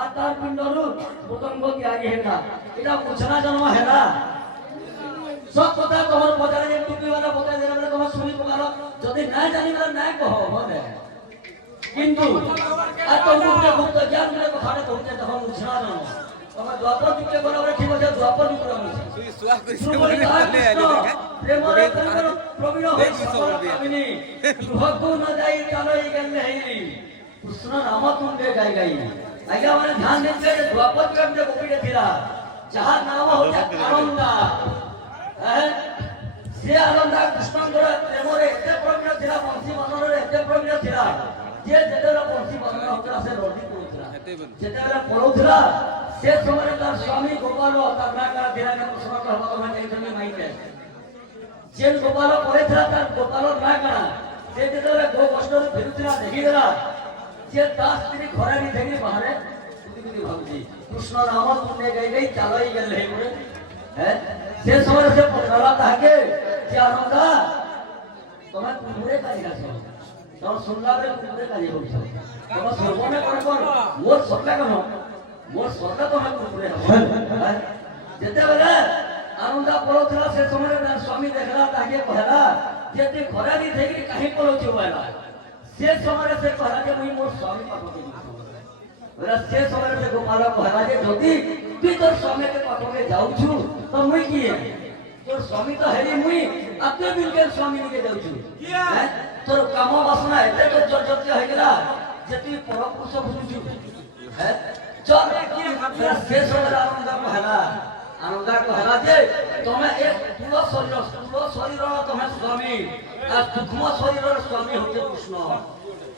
আর তার পিণ্ডরু পতঙ্গ তিয়ারি হেলা এটা উছনা জন্ম হেলা সব কথা তোমার পচারে যে টুপিওয়ালা পচারে দেলে তোমার শুনি পকার যদি না জানি না না কহ বলে কিন্তু আর তো মুখে গুপ্ত জ্ঞান বলে কথাটা কইতে তখন উছনা জন্ম তোমার দ্বাপর যুগে বরাবর ঠিক আছে দ্বাপর যুগে আছে তুই সুয়া কইছে বলে বলে আলি দেখে প্রেমরে প্রবীণ হই সকলকামিনী ভগু ন যাই চলই গেলে হেরি কৃষ্ণ নাম তুন্দে গাই গাই আজ্ঞা মানে ধ্যান দিতে যে দ্বাপর যুগে গোপীটা ছিলা যাহার নাম হচ্ছে আনন্দা হ্যাঁ সে আনন্দা কৃষ্ণଙ୍କର প্রেমরে এতে প্রবীণ ছিলা বংশী বদନରେ এতে প্রবীণ ছিলা যে যেତେବେଳେ ବଂଶୀ ବଦନ ହଉଥିଲା ସେ ରଡ଼ି କରୁଥିଲା ଯେତେବେଳେ ପଳଉଥିଲା ସେ ସମୟରେ ତାର ସ୍ୱାମୀ ଗୋପାଳ ତାର ନାଁ କାଣା ଥିଲା କୃଷ୍ଣ ହବ ତମେ ଯାଇଛନ୍ତି ମାଇକେ ଯେ ଗୋପାଳ ପଳେଇଥିଲା ତାର ଗୋପାଳର ନାଁ କାଣା ସେ ଯେତେବେଳେ ଗୋ କଷ୍ଟରୁ ଫେରୁଥିଲା ଦେଖିଦେଲା ଯେ ତା ସ୍ତ୍ରୀ ଘରେ ଦେଖି ବାହାରେ ଭାବୁଛି କୃଷ୍ଣ ନାମ ତୁଣ୍ଡେ ଗାଇ ଗାଇ ଚାଲଇ ଗଲେ ଗୋଟେ ସେ ସମୟରେ ସେ ପଚାରିଲା ତାହାକେ ଯେ ଆନନ୍ଦା ତମେ କୁକୁରେ କାହିଁ ଆସ ତମ ଶୁଣିଲା ବେଳେ କୁକୁରେ କାହିଁ ହଉଛ ତମ ସର୍ବନେ କଣ କଣ ମୋର ସରିଲା କଣ ମୋର ସରିଲା ତମେ କୁକୁରେ ହବ ଯେତେବେଳେ ଆନନ୍ଦା ପଳଉଥିଲା ସେ ସମୟରେ ତାର ସ୍ୱାମୀ ଦେଖିଲା ତାହାକେ କହିଲା ଯେ ତୁ ଖରା ଦି ଦେଇକି କାହିଁ ପଳଉଛୁ କହିଲା ସେ ସମୟରେ ସେ କହିଲା ଯେ ମୁଇଁ ମୋର ସ୍ୱାମୀ ପାଖକୁ ସେ ସମୟରେ ସେ ଗୋପାଳ କହିଲା ଯେ ଯଦି তুই তোর স্বামীকে পাঠকে যাওছু তো মুই কি তোর স্বামী তো হেরি মুই আপনি বিলকে স্বামী নিকে যাওছু হ্যাঁ তোর কাম বাসনা এতে তো জর্জরিত হয়ে গেলা যে তুই পরপুরুষ বুঝুছু হ্যাঁ চল শেষ হয়ে আনন্দ কহলা আনন্দ কহলা যে তুমি এক স্থূল শরীর তুমি স্বামী আর সূক্ষ্ম শরীরের স্বামী হচ্ছে কৃষ্ণ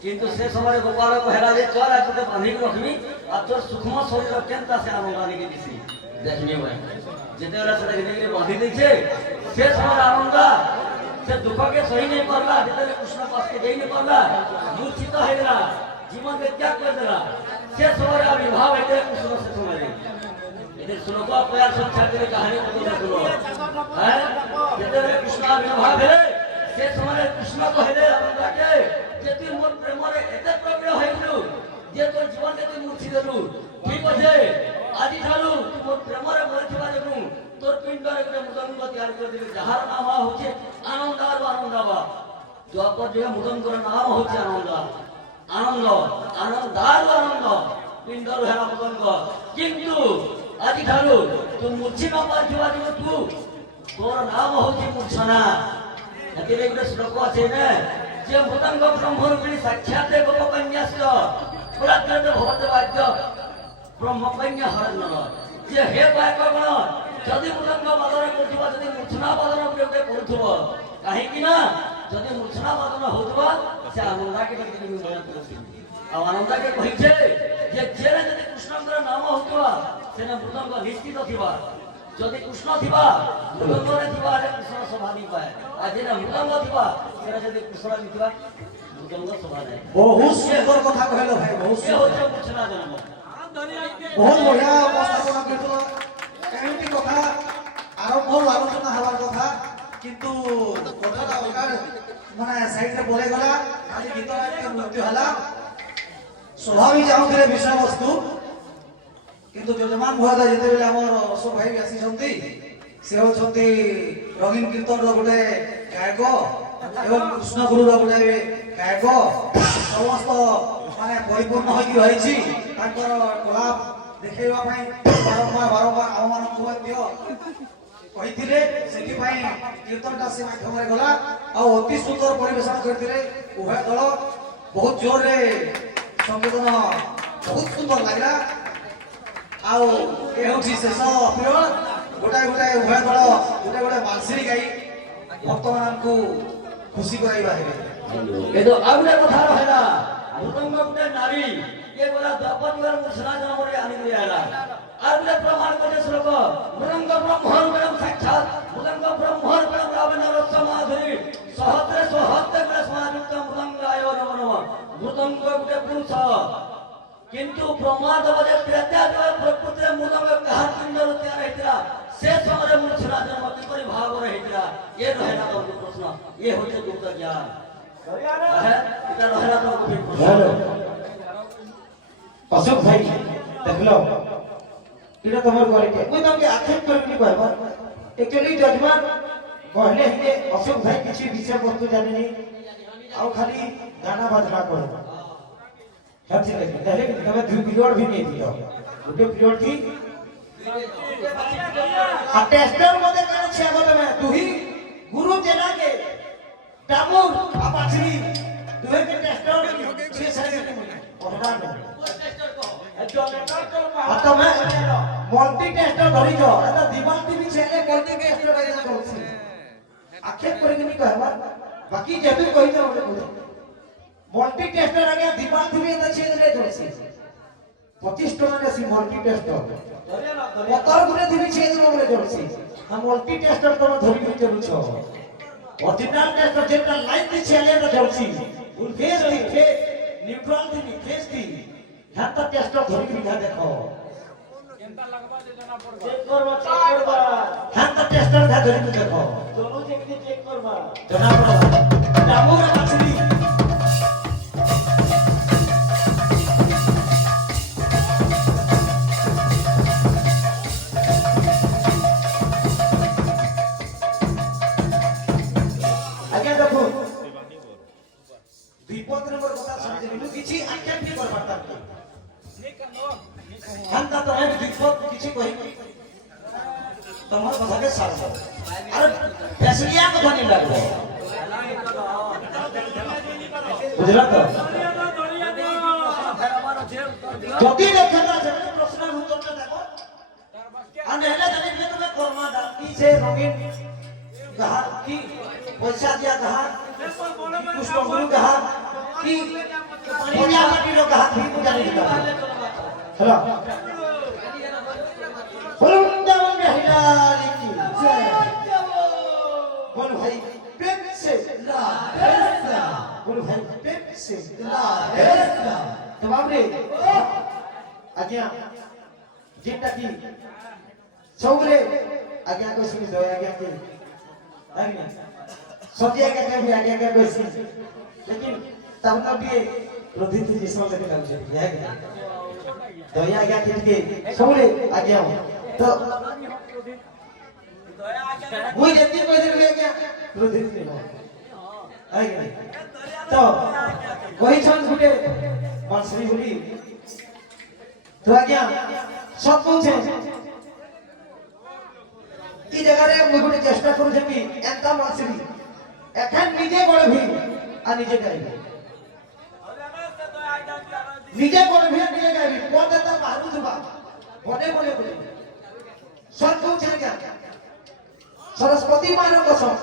কিন্তু সে সময় গোপাল কহলা যে চল আজ তোকে বাঁধিকি রাখবি আর তোর সূক্ষ্ম শরীর কেনতা সে আনন্দ আনিকি দিছি দেখবি ভাই যেতেবেলা সেটা দেখে বাঁধি দিয়েছে সে সময় আনন্দ সে দুঃখকে সহি নেই পারলা যেতেবেলে কৃষ্ণ পাশকে যাই নেই পারলা মূর্ছিত হয়ে গেলা জীবনকে ত্যাগ করে দিলা সে সময় আবির্ভাব হইতে কৃষ্ণ সে সময় এদের শ্লোক প্রয়াস সংখ্যা করে কাহিনী বলতে শুনো হ্যাঁ যেতেবেলে কৃষ্ণ আবির্ভাব হলে সে সময় কৃষ্ণ কহিলে আনন্দকে যে তুই মোর প্রেমরে এতে প্রবীণ হইলু যে তোর জীবনকে তুই মুছি দেলু ঠিক আছে আজি ঠালু তুই মোর প্রেমরে মরিଥିବା যোগু তোর পিণ্ডরে গোটে মৃদঙ্গ তৈরি করে দিবি যাহার নাম হচ্ছে আনন্দ আর আনন্দবা দ্বাপর যুগে মৃদঙ্গর নাম হচ্ছে আনন্দ আনন্দ আনন্দার আনন্দ পিণ্ডর হেলা মৃদঙ্গ কিন্তু আজি ঠালু তুই মূর্ছি ন পারিଥିବା যোগু তু তোর নাম হচ্ছে মূর্ছনা এতে গোটে শ্লোক আছে না যে মৃদঙ্গ ব্রহ্মরূপিণী সাক্ষাৎ গোপকন্যাস্য পুরাগ্রত ভবতে বাদ্য ব্রহ্মকন্যা হরণ যে হে বাক্যগণ যদি মৃদঙ্গ বাদন করুথিব যদি মূর্ছনা বাদন উপরে করুথিব কাহিঁকি না যদি মূর্ছনা বাদন হউথিব সে আনন্দাকে আনন্দাকে কহিছে যে যেনে যদি কৃষ্ণଙ୍କର নাম হউথিব সেনে মৃদঙ্গ নিশ্চিত থিবা যদি কৃষ্ণ থিবা মৃদঙ্গরে থিবা কৃষ্ণ শোভা নি পায় আর যেটা মৃদঙ্গ থিবা সেটা যদি কৃষ্ণ নিথিবা মৃদঙ্গ শোভা নেয় বহুত সুন্দর কথা কহিল ভাই বহুত হচ্ছে মূর্ছনা জন্ম বহুত বঢ়িয়া উপস্থাপনা কৰিছিল এমনি কথা আরম্ভর আলোচনা হওয়ার কথা কিন্তু কথাটা ওটার মানে সাইডে বলে গলা খালি গীত গাইতে মৃত্যু হলা স্বাভাবিক যাওঁଥିଲେ বিষয়বস্তু কিন্তু যজমান মহোদয় যেତେବେଳେ আমার অশোক ভাই আসিଛନ୍ତି সে হচ্ଛନ୍ତି রঙিন কীর্তনর গোটে গায়ক এবং কৃষ্ণগুরুর গোটে গায়ক সমস্ত মানে পরিপূর্ণ হয়ে রয়েছি তাঁর কলা দেখাইবা বারম্বার বারম্বার আমମାନଙ୍କୁ ମଧ୍ୟ କହିଥିଲେ ସେଥିପାଇଁ କୀର୍ତ୍ତନଟା ସେ ମାଧ୍ୟମରେ ଗଲା ଆଉ ଅତି ସୁନ୍ଦର ପରିବେଷଣ କରିଥିଲେ ଉଭୟ ଦଳ ବହୁତ ଜୋରରେ ସଂବେଦନ ବହୁତ ସୁନ୍ଦର ଲାଗିଲା ଆଉ ଏ ହେଉଛି ଶେଷ ପିରିୟଡ଼ ଗୋଟାଏ ଗୋଟାଏ ଉଭୟ ଦଳ ଗୋଟେ ଗୋଟେ ବାଂଶିରୀ ଗାଇ ଭକ୍ତମାନଙ୍କୁ ଖୁସି କରାଇବା ହେବେ কিন্তু আর একটা কথা রহিলা মৃদঙ্গ গোটে নারী ये बोला द्वापर युगर मूर्छना जन्मरे आनी दिया है আর বলে প্রমাণ করে শ্লোক মৃদঙ্গ ব্রহ্মর বলম সাক্ষাৎ মৃদঙ্গ ব্রহ্মর বলম রাবণের সমাধুরী সহস্রে সহস্রে বলে সমাযুক্ত মৃদঙ্গায় নম নম মৃদঙ্গ গোটে পুরুষ কিন্তু প্রমাদ বলে ত্রেতা প্রকৃতিরে মৃদঙ্গ কাহার পিণ্ডর তৈরি হইতিলা সে সময়ে মূর্ছনা জন্ম কিপরি ভাବରେ হইতিলা এ রহিলা বন্ধু প্রশ্ন এ হচ্ছে গুপ্ত জ্ঞান এটা রহিলা তো গভীর প্রশ্ন অশোক ভাই দেখলো এটা তোমার কোয়ালিটি মুই তোমাকে আক্ষেপ করিনি কইবা একচুয়ালি জজমান কহলে হে অশোক ভাই কিছু বিষয় বস্তু জানেনি ଆଉ ଖାଲି ଗାନା ବାଜନା କର ସେଥିଲାଗି ତାହେଲେ ତମେ ଦୁଇ ପିରିୟଡ଼ ବି ନେଇ ଦିଅ ଗୋଟେ ପିରିୟଡ଼ କି आ टेस्टर मध्ये काय छे तमे तुही गुरु जना के डामूर आ पाछरी तुहे के टेस्टर छे सारे पहचान टेस्टर को आ तमे मल्टी टेस्टर धरि जो आ दिवाल टीवी छेले मल्टी टेस्टर बाजना करछि आक्षेप करे कि कहबा बाकी जेतु कहि जा मल्टी टेस्टर आगे दिवाल टीवी त छेले धरछि 25 टका के सी मल्टी टेस्टर पतर गुरे दिने छे दिन बोले जोरसी हम मल्टी टेस्टर तो धरि के चलु छ ओरिजिनल टेस्टर जेटा लाइन दि छेले तो जोरसी उन फेस दिखे न्यूट्रल दि फेस दि हाथ टेस्टर धरि के जा देखो केनता लगबा जे जना पड़बा चेक करबा हाथ टेस्टर धा धरि के देखो दोनों चेक करबा जना पड़बा डाबूरा मछली हांता तो है दिखत किछि कहि तमर कथा के साथ अरे फैसलिया को धनी लागो बुझला तो जति देखता से प्रश्न उत्तर देखो आ नेले तने के तुम्हें कर्मा डाकी से रंगीन कहा कि पैसा दिया कहा पुष्प गुरु कहा कि पूजा पार्टी लोग कहा कि पूजा नहीं कहा हेलो वृंदावन में हिलाली की जय बोलो भाई प्रेम से ला हेस्ता बोलो भाई प्रेम से ला हेस्ता तमाम रे आज्ञा जेटा की सबरे आज्ञा को सुनी दो आज्ञा की आज्ञा सत्य आज्ञा का भी आज्ञा का कोई लेकिन तब ना भी रोधित जिसमें से काम चल है दया आज्ञा के सबरे आज्ञा तो वो जल्दी कोई दिन ले गया रोधित नहीं हो आज्ञा तो वही छन छुटे बांसुरी बोली तो आज्ञा सब कुछ है ई जगह रे मुझे गोटे चेष्टा करू जेमी एंता बांसुरी एखन निजे बड़ भी आ निजे गाइबे निजे बड़ भी निजे गाइबे कोन देता बाहरु जुबा बने बने बोले सब कुछ है क्या सरस्वती मानो कसम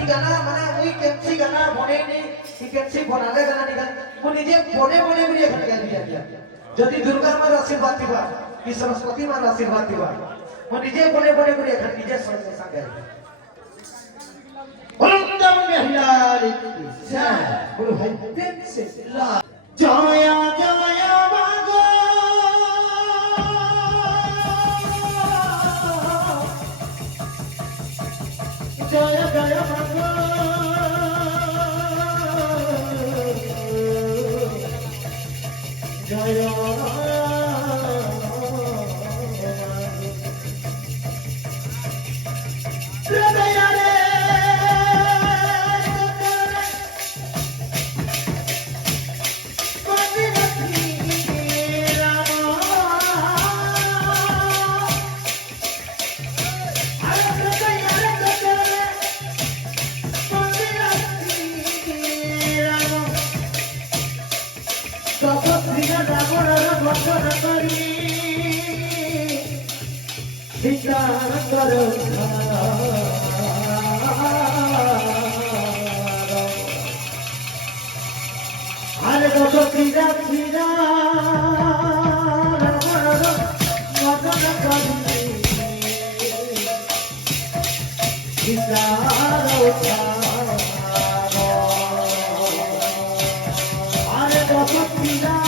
ई गाना माने मुई केमसी गाना बने नी ई केमसी बनाले गाना निका मु निजे बने बने बोली एखन गाइबे दिया जदि दुर्गा मार आशीर्वाद दिबा ई सरस्वती मार आशीर्वाद दिबा मु निजे बने बने बोली एखन निजे संग संग गाइबे वृंदावन में हिलाली की जय बोलो भाई प्रेम से ला जया जया मागो जया जया मागो जया अरे तो क्रीड़ा क्रीड़ा मदन करी अरे तो क्रीड़ा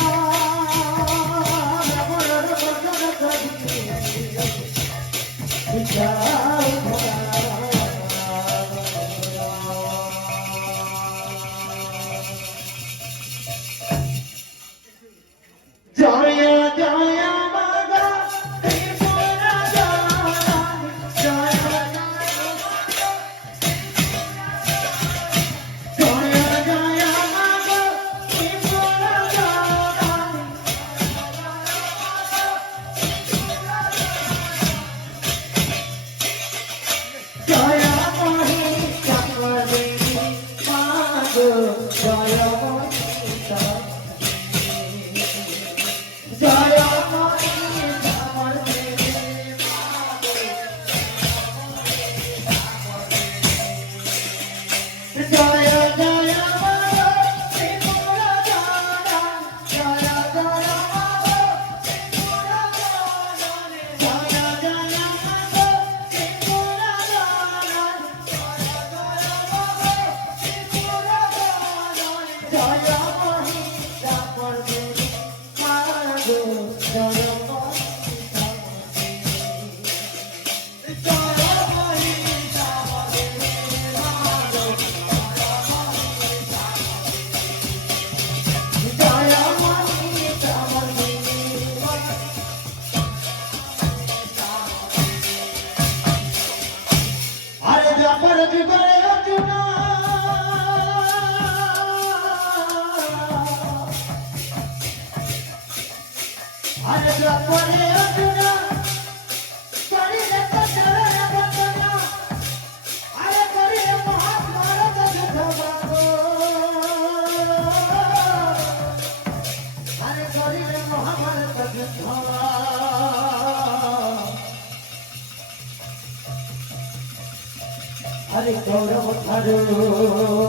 हरे गौरव धरो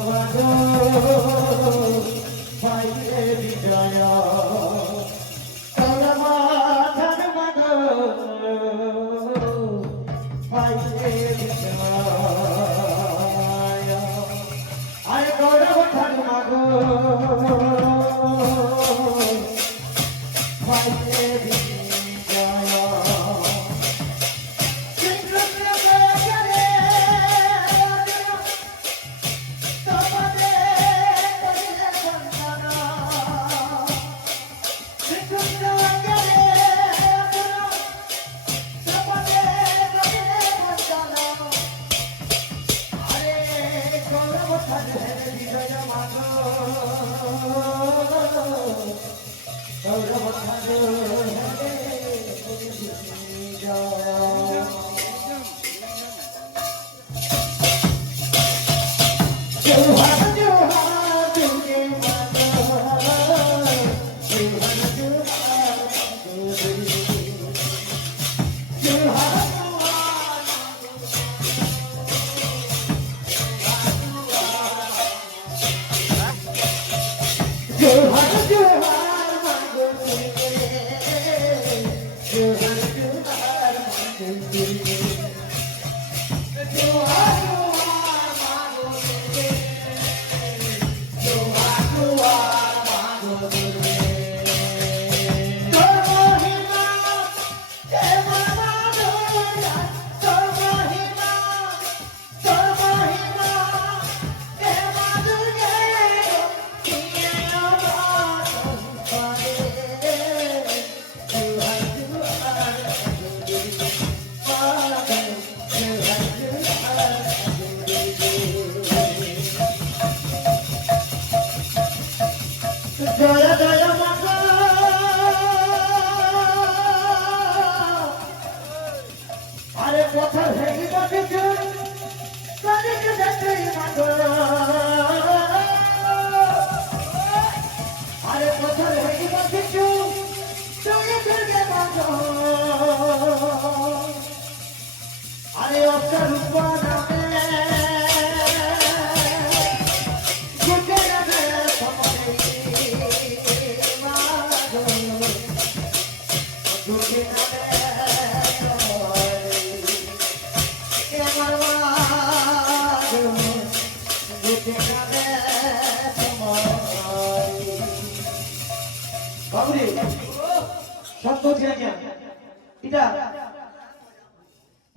माधो पाइले विजय गौरव धर माधो पाइले विजय हरे गौरव धर माधो पाइले विजय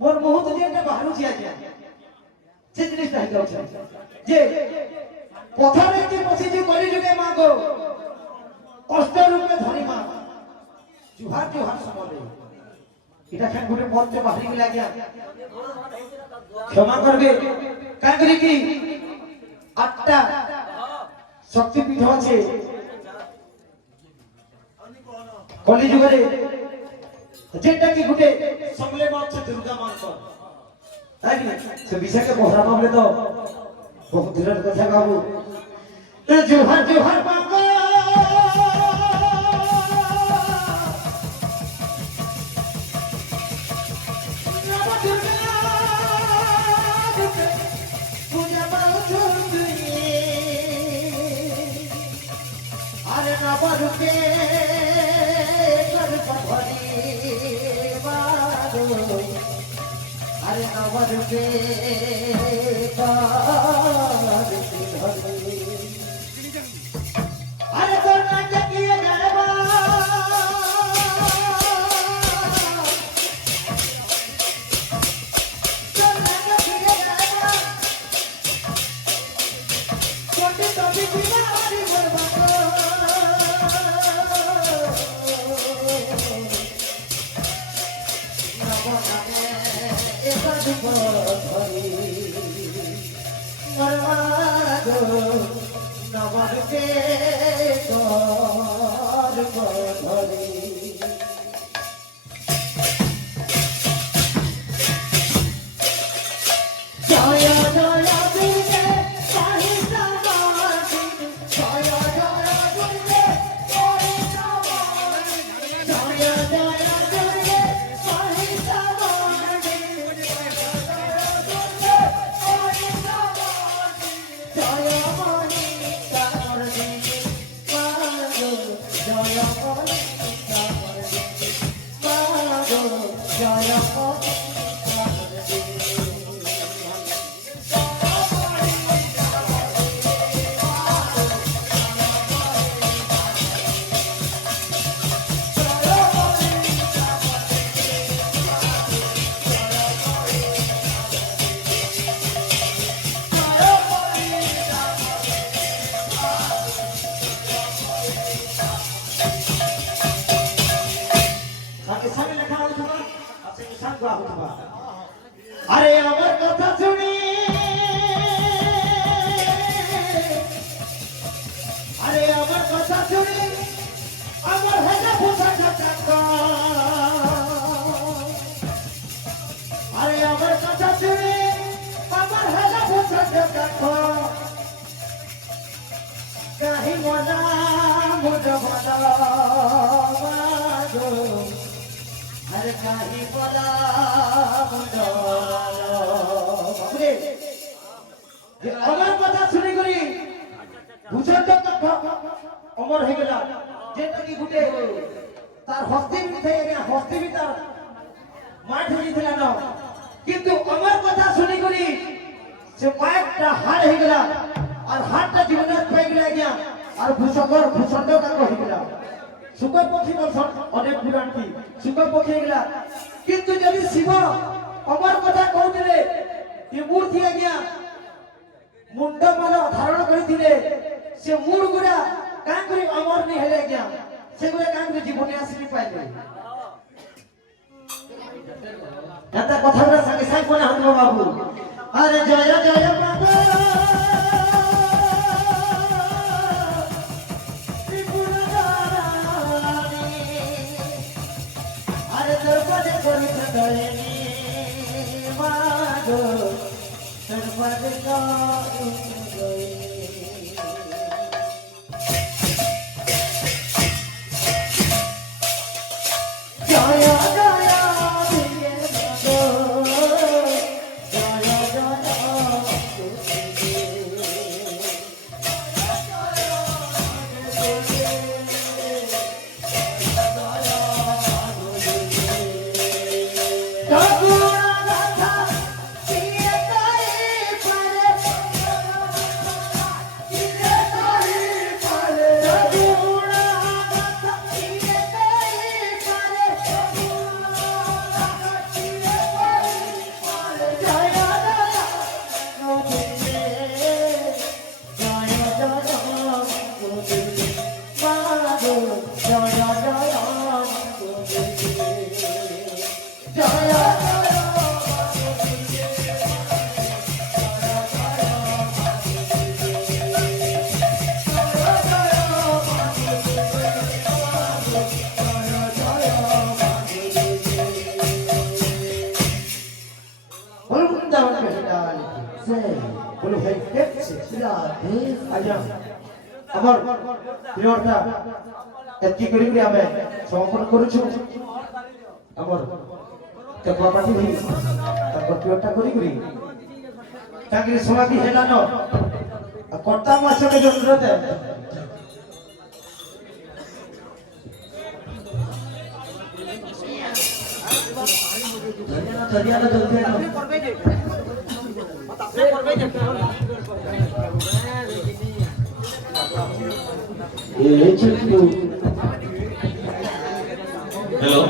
मोर मुहूर्त দিয়ে বাহারুছি আজ্ঞা সে জিনিসটা হচ্ছে যে পথারে যে বসিছি কলিযুগে মা গো কষ্ট রূপে ধরি মা জুহার জুহার সমলে এটা কেন ঘুরে মরতে বাহারি গেলে আজ্ঞা ক্ষমা করবে কান করি কি আটটা শক্তিপীঠ আছে কলিযুগে যেটা কি ঘটে সমলে মা হচ্ছে দুর্গা মানকর তাই না সে বিষয়কে বহরা মামলে তো বহুত দূরের কথা গাবো জোহার জোহার বাবা নবরূপে আরে তোর নাকে কি গায়বা তোর নাকে কি গায়বা কোটি তবে বিনারি বলবা নবনামে এবার দুঃখ ধরি মরমাগো নবরূপে ধরি জয় জয় দুর্গে সাহি সমাধি জয় জয় দুর্গে সাহি সমাধি জয় জয় দুর্গে সাহি সমাধি জয় মনি কামর দিনি মাগো জয় মনি কামর দিনি মাগো জয় মনি কামর দিনি সাথে সাথে লেখা হতো আছে নিশান করা হতো আরে আমার কথা শুনি আরে আমার কথা শুনি আমার হেজা পোষা চাকা আরে আমার কথা শুনি আমার হেজা পোষা চাকা কাহি মনা মুড মনা মাগো আরে কাহি বলা মুড বাবরে যে আমার কথা শুনি করি বুঝন তো অমর হয়ে গেল যেটা কি গুটে তার হস্তি বি থেকে গিয়া হস্তি বি তার মাঠ হয়ে ছিল না কিন্তু আমার কথা শুনি করি সে মাঠটা হার হয়ে গেল আর হাতটা জীবনের পাই গেল গিয়া আর ভূষকর ভূষণ্ড কাক হয়ে গেল শুকর পক্ষী বলছন অনেক পুরাণটি শুকর পক্ষী হয়ে গেল কিন্তু যদি শিব আমার কথা কହୁଥିଲେ ଏ ମୂର୍ତ୍ତି ଆଜ୍ଞା ମୁଣ୍ଡ ମାଲ ଧାରଣ କରିଥିଲେ ସେ ମୁଡ ଗୁଡା କାଁ କରି ଅମର ନି ହେଲେ ଆଜ୍ଞା ସେଗୁଡା କାଁ କରି ଜୀବନ ଆସିବି ପାଇଲେ ଏତା କଥା ଗୁଡା ସାଙ୍ଗେ ସାଙ୍ଗେ କୋନେ ହବ ବାବୁ ଆରେ ଜୟ ଜୟ ବାବୁ আরে তোর পদে পবিত্র দলেনি মাগো তোর পদে জয় জয় দিয়ে জয় আমার প্রিয়তা এতকি করি আমি সমর্পণ করুছু আমার কেতলা পাঠি ভাই তারপর প্রিয়তা করি তাকে সমাধি হেলান কর্তা মাছকে অনুরোধ जल्दी आना जल्दी आना ये चिट्टू हेलो